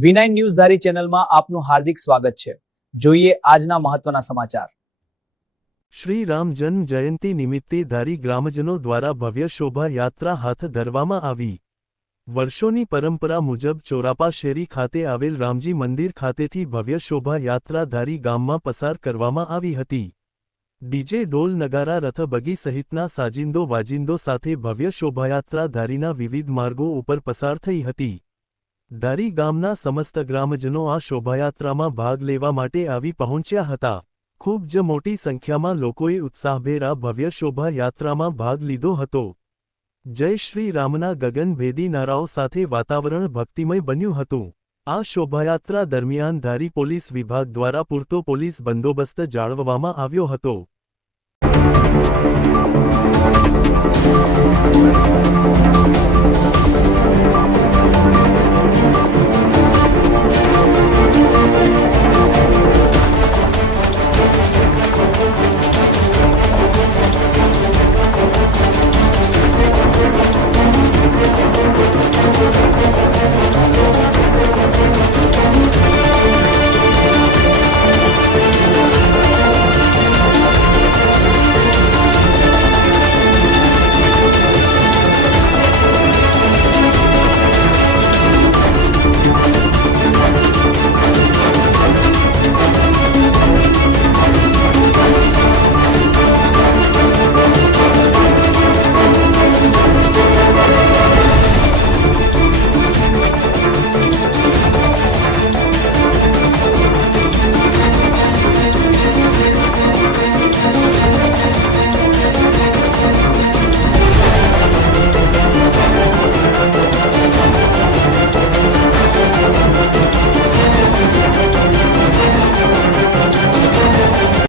V9 news ધારી ચેનલમાં આપનું હાર્દિક સ્વાગત છે। જોઈએ આજના મહત્વના સમાચાર। શ્રી રામ જન્મ જયંતિ નિમિત્તે ધારી ગ્રામજનો દ્વારા ભવ્ય શોભા યાત્રા હાથ ધરવામાં આવી। વર્ષોની પરંપરા મુજબ ચોરાપા શેરી ખાતે આવેલ રામજી મંદિર ખાતેથી ભવ્ય શોભા યાત્રા ધારી ગામમાં પસાર કરવામાં આવી હતી। ડીજે ઢોલ નગારા રથ બગી સહિતના સાજિંદો વાજિંદો સાથે ભવ્ય શોભાયાત્રા ધારીના વિવિધ માર્ગો ઉપર પસાર થઈ હતી। ધારી ગામના સમસ્ત ગ્રામજનો આ શોભાયાત્રામાં ભાગ લેવા માટે આવી પહોંચ્યા હતા। ખૂબ જ મોટી સંખ્યામાં લોકોએ ઉત્સાહભેર આ ભવ્ય શોભાયાત્રામાં ભાગ લીધો હતો। જય શ્રી રામના ગગનભેદી નારાઓ સાથે વાતાવરણ ભક્તિમય બન્યું હતું। આ શોભાયાત્રા દરમિયાન ધારી પોલીસ વિભાગ દ્વારા પૂરતો પોલીસ બંદોબસ્ત જાળવવામાં આવ્યો હતો।